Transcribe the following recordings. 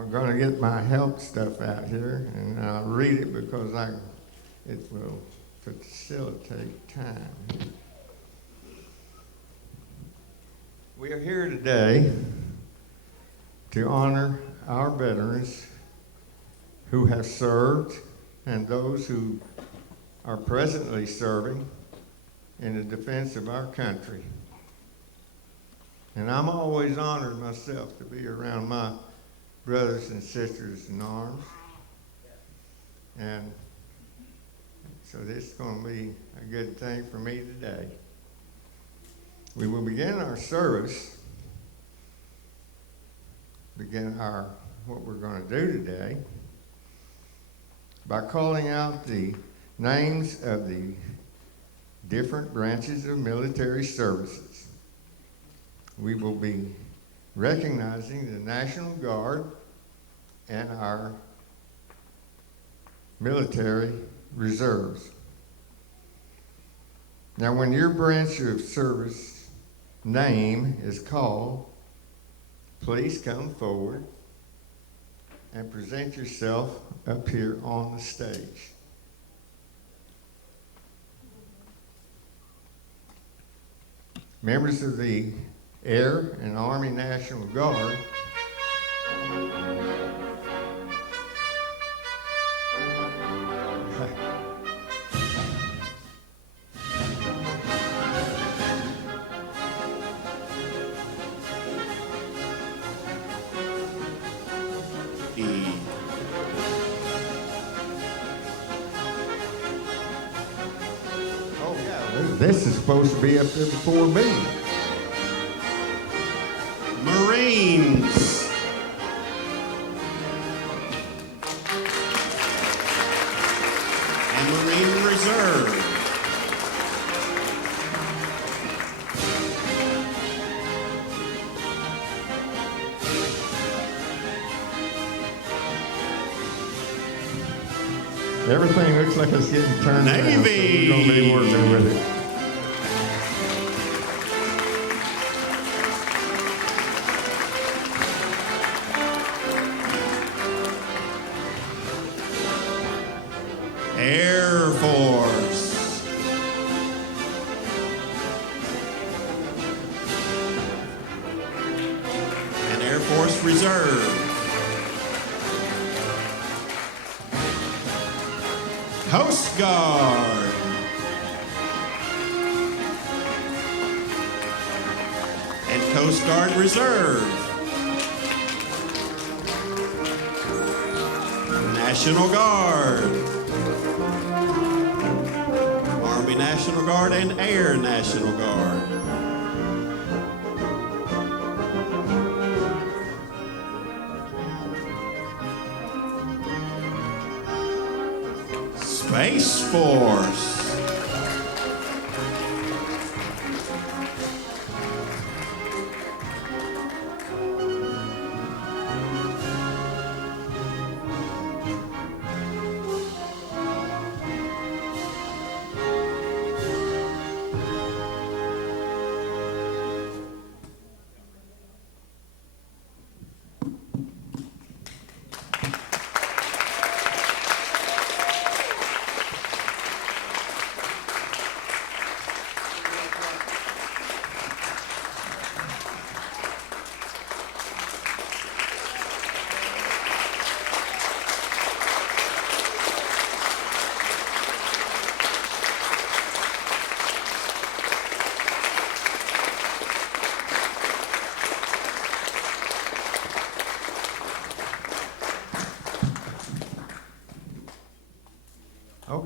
I'm going to get my help stuff out here, and I'll read it because it will facilitate time. We are here today to honor our veterans who have served and those who are presently serving in the defense of our country. And I'm always honored myself to be around my brothers and sisters in arms. And so this is going to be a good thing for me today. We will begin our service, what we're going to do today, by calling out the names of the different branches of military services. We will be recognizing the National Guard and our military reserves. Now, when your branch of service name is called, please come forward and present yourself up here on the stage. Members of the Air and Army National Guard This is supposed to be up there before me. Marines. And Marine Reserve. Everything looks like it's getting turned around, so Navy. we're going to be working with it. Air Force. And Air Force Reserve. Coast Guard. And Coast Guard Reserve. National Guard. Army National Guard and Air National Guard. Space Force.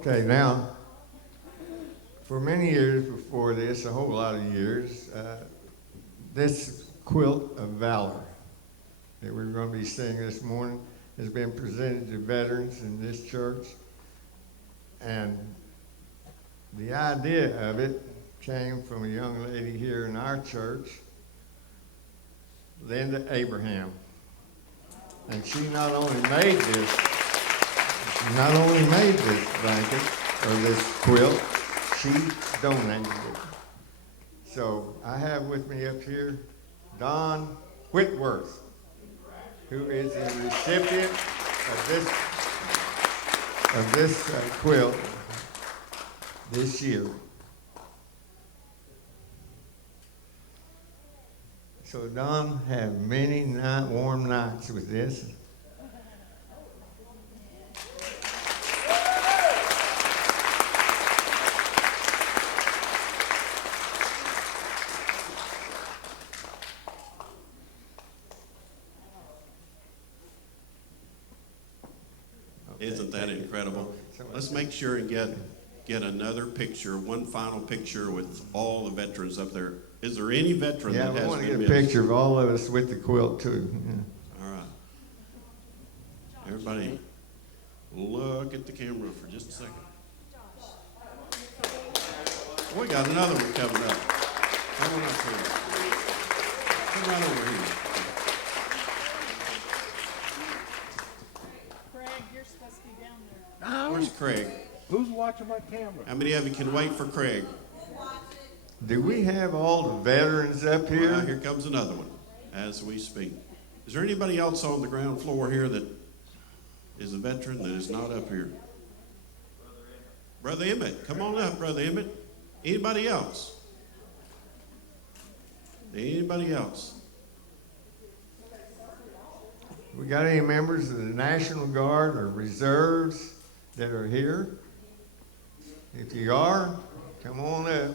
Okay, now, for many years before this, a whole lot of years, this quilt of valor that we're going to be singing this morning has been presented to veterans in this church. And the idea of it came from a young lady here in our church, Linda Abraham. And she not only made this blanket or this quilt, she donated it. So I have with me up here Don Whitworth, who is the recipient of this quilt this year. So Don had many warm nights with this. Isn't that incredible? Let's make sure and get another picture, one final picture with all the veterans up there. Is there any veteran Yeah, that we has want to been get a missed? picture of all of us with the quilt too. Yeah. All right. Everybody, look at the camera for just a second. We got another one coming up. Come on up here. Come right over here. Craig, you're supposed to be down there. Where's Craig? Who's watching my camera? How many of you can wait for Craig? Do we have all the veterans up Well, here? here comes another one as we speak. Is there anybody else on the ground floor here that is a veteran that is not up here? Brother Emmett. Come on up, Brother Emmett. Anybody else? Anybody else? We got any members of the National Guard or reserves that are here? If you are, come on up.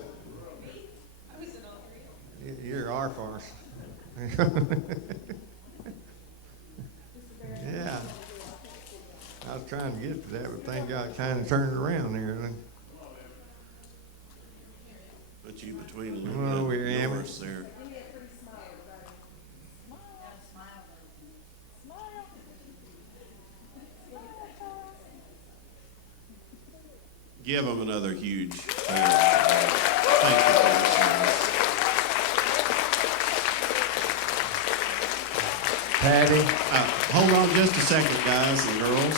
You're our farce. Yeah. I was trying to get to that, but thank God it kind of turned around there. Put you between Well, Linda we're and Emmett. Norris there. Give them another huge thank you for your service. Patty? Hold on just a second, guys and girls.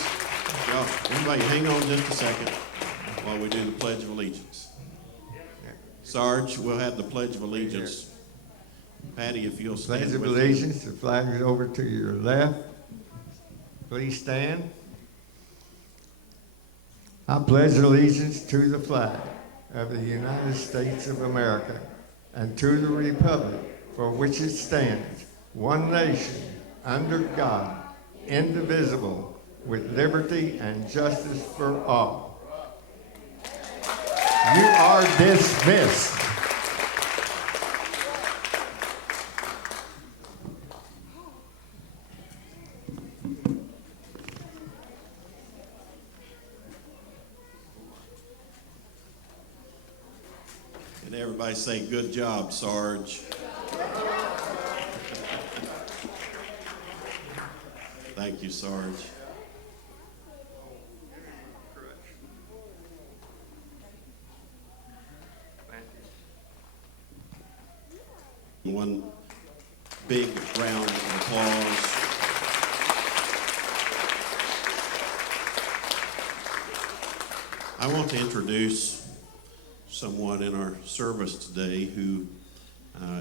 Y'all, everybody hang on just a second while we do the Pledge of Allegiance. Sarge, we'll have the Pledge of Allegiance. Patty, if you'll stand Pledge of with me. allegiance, the flag is over to your left. Please stand. I pledge allegiance to the flag of the United States of America and to the republic for which it stands, one nation, under God, indivisible, with liberty and justice for all. You are dismissed. And everybody say, good job, Sarge. Thank you, Sarge. One big round of applause. I want to introduce someone in our service today who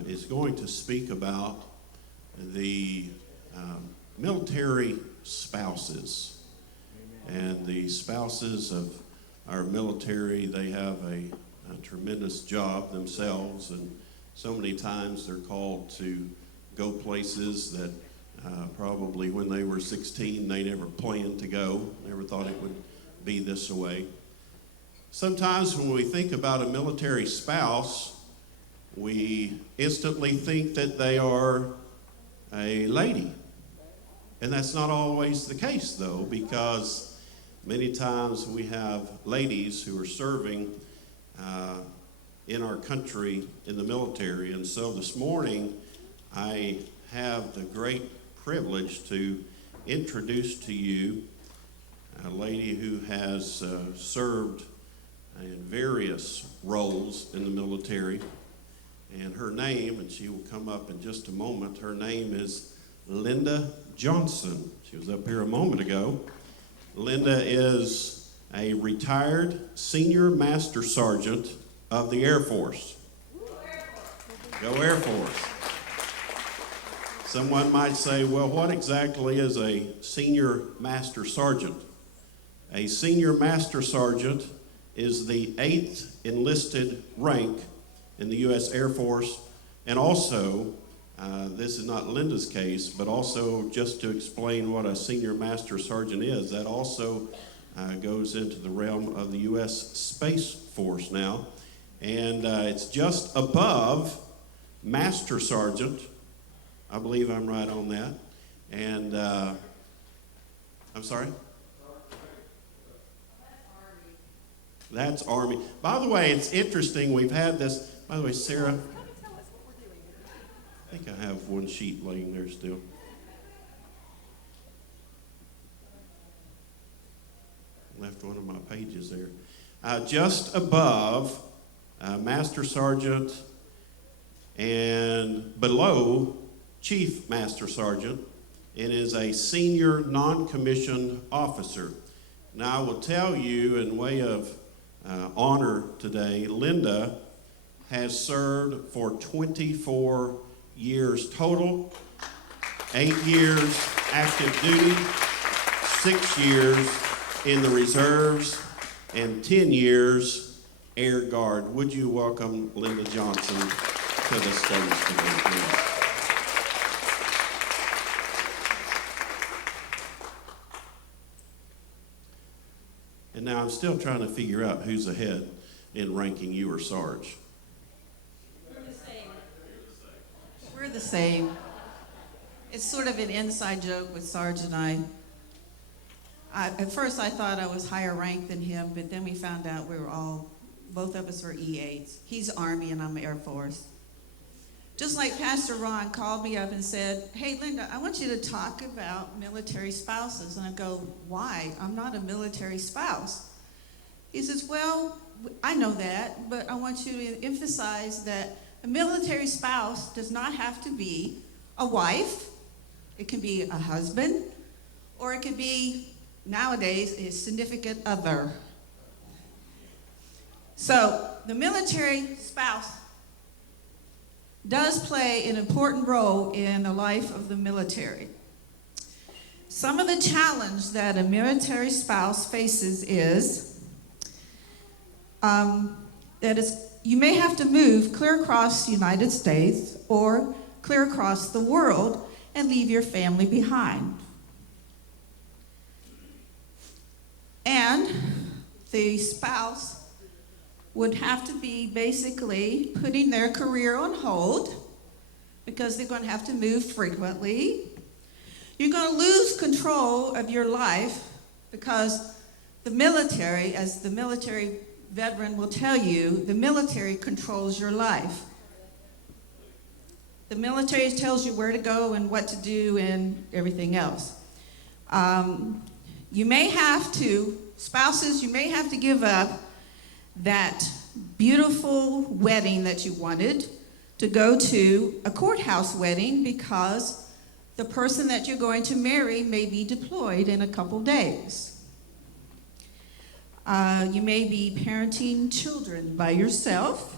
is going to speak about the military spouses. And the spouses of our military, they have a tremendous job themselves, and so many times they're called to go places that probably when they were 16 they never planned to go, never thought it would be this way. Sometimes when we think about a military spouse, we instantly think that they are a lady. And that's not always the case, though, because many times we have ladies who are serving in our country in the military. And so this morning, I have the great privilege to introduce to you a lady who has served in various roles in the military. And her name, and she will come up in just a moment, her name is Linda Johnson. She was up here a moment ago. Linda is a retired senior master sergeant of the Air Force. Go Air Force. Someone might say, well, what exactly is a senior master sergeant? A senior master sergeant is the 8th enlisted rank in the U.S. Air Force, and also, this is not Linda's case, but also just to explain what a senior master sergeant is, that also goes into the realm of the U.S. Space Force now, and it's just above master sergeant. I believe I'm right on that. And I'm sorry? That's Army. By the way, it's interesting. We've had this. By the way, Sarah, I think I have one sheet laying there still. Left one of my pages there. Just above Master Sergeant and below Chief Master Sergeant, and is a senior non-commissioned officer. Now, I will tell you in way of honor today, Linda has served for 24 years total, 8 years active duty, 6 years in the reserves, and 10 years Air Guard. Would you welcome Linda Johnson to the stage today, please? And now I'm still trying to figure out who's ahead in ranking, you or Sarge. We're the same. It's sort of an inside joke with Sarge and I. At first I thought I was higher ranked than him, but then we found out both of us were E8s. He's Army and I'm Air Force. Just like Pastor Ron called me up and said, hey, Linda, I want you to talk about military spouses. And I go, why? I'm not a military spouse. He says, well, I know that, but I want you to emphasize that a military spouse does not have to be a wife. It can be a husband, or it can be, nowadays, a significant other. So the military spouse does play an important role in the life of the military. Some of the challenge that a military spouse faces is you may have to move clear across the United States or clear across the world and leave your family behind. And the spouse would have to be basically putting their career on hold because they're going to have to move frequently. You're going to lose control of your life because the military, as the military veteran will tell you, the military controls your life. The military tells you where to go and what to do and everything else. Spouses, you may have to give up that beautiful wedding that you wanted to go to a courthouse wedding because the person that you're going to marry may be deployed in a couple days. You may be parenting children by yourself.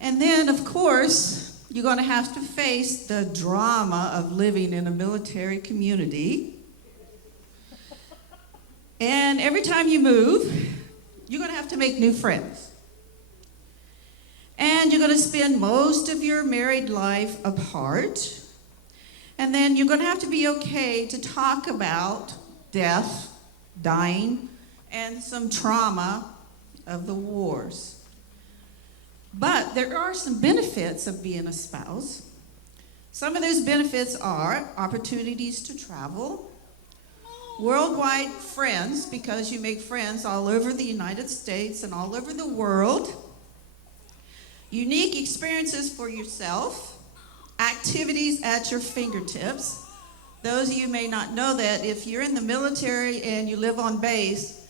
And then, of course, you're going to have to face the drama of living in a military community. And every time you move, you're going to have to make new friends. And you're going to spend most of your married life apart. And then you're going to have to be okay to talk about death, dying, and some trauma of the wars. But there are some benefits of being a spouse. Some of those benefits are opportunities to travel, worldwide friends, because you make friends all over the United States and all over the world, unique experiences for yourself, activities at your fingertips. Those of you may not know that if you're in the military and you live on base,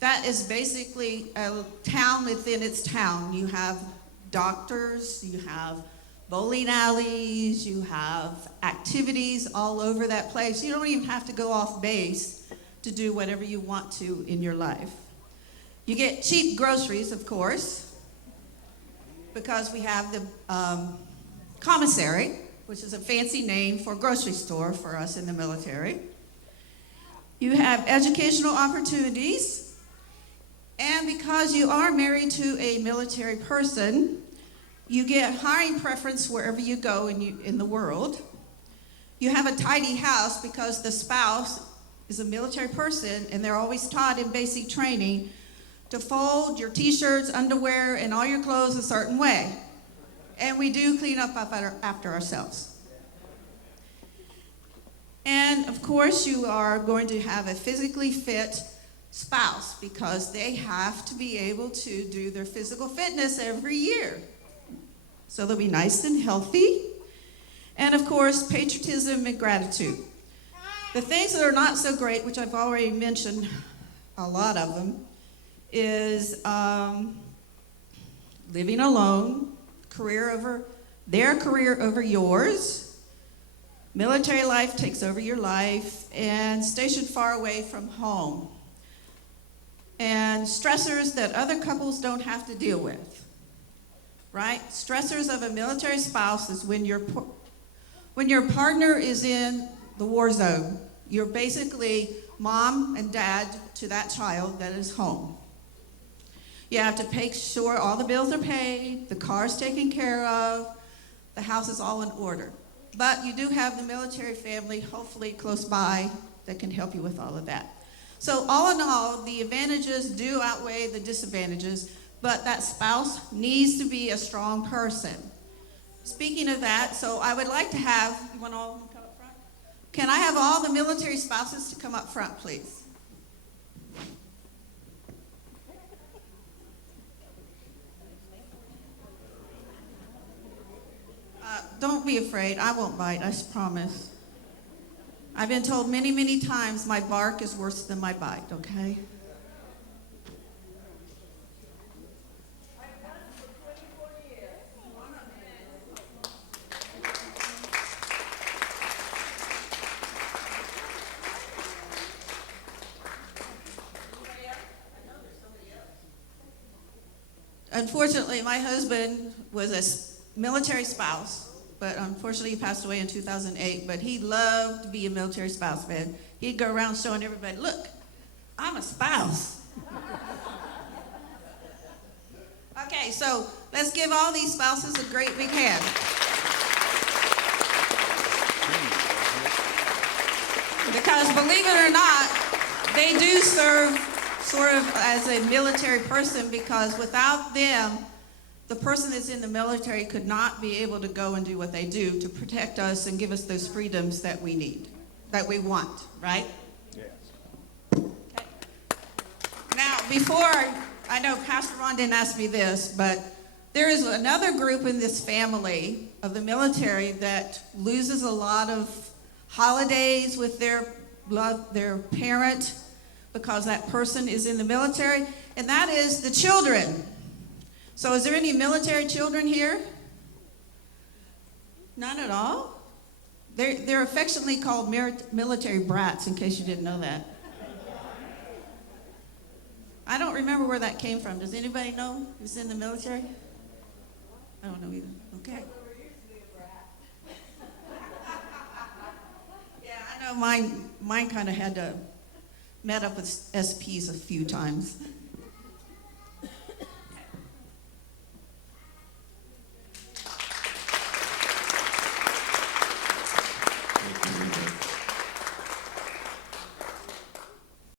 that is basically a town within its town. You have doctors, you have bowling alleys, you have activities all over that place. You don't even have to go off base to do whatever you want to in your life. You get cheap groceries, of course, because we have the commissary, which is a fancy name for grocery store for us in the military. You have educational opportunities, and because you are married to a military person, you get hiring preference wherever you go in the world. You have a tidy house because the spouse is a military person, and they're always taught in basic training to fold your t-shirts, underwear, and all your clothes a certain way. And we do clean up after ourselves. And of course, you are going to have a physically fit spouse because they have to be able to do their physical fitness every year. So they'll be nice and healthy. And of course, patriotism and gratitude. The things that are not so great, which I've already mentioned a lot of them, is living alone, their career over yours, military life takes over your life, and stationed far away from home. And stressors that other couples don't have to deal with, right? Stressors of a military spouse is when your partner is in the war zone, you're basically mom and dad to that child that is home. You have to make sure all the bills are paid, the car's taken care of, the house is all in order. But you do have the military family, hopefully close by, that can help you with all of that. So all in all, the advantages do outweigh the disadvantages, but that spouse needs to be a strong person. Speaking of that, so I would like to have, you want all of them to come up front? Can I have all the military spouses to come up front, please? Don't be afraid, I won't bite, I promise. I've been told many, many times my bark is worse than my bite, okay? Unfortunately, my husband was a military spouse, but unfortunately he passed away in 2008, but he loved to be a military spouse, man. He'd go around showing everybody, look, I'm a spouse. Okay, so let's give all these spouses a great big hand. Because believe it or not, they do serve sort of as a military person, because without them, the person that's in the military could not be able to go and do what they do to protect us and give us those freedoms that we need, that we want, right? Yes. Okay. Now, I know Pastor Ron didn't ask me this, but there is another group in this family of the military that loses a lot of holidays with their parent because that person is in the military, and that is the children. So is there any military children here? None at all? They're affectionately called military brats, in case you didn't know that. I don't remember where that came from. Does anybody know who's in the military? I don't know either. Okay. Yeah, I know mine kind of had to met up with SPs a few times.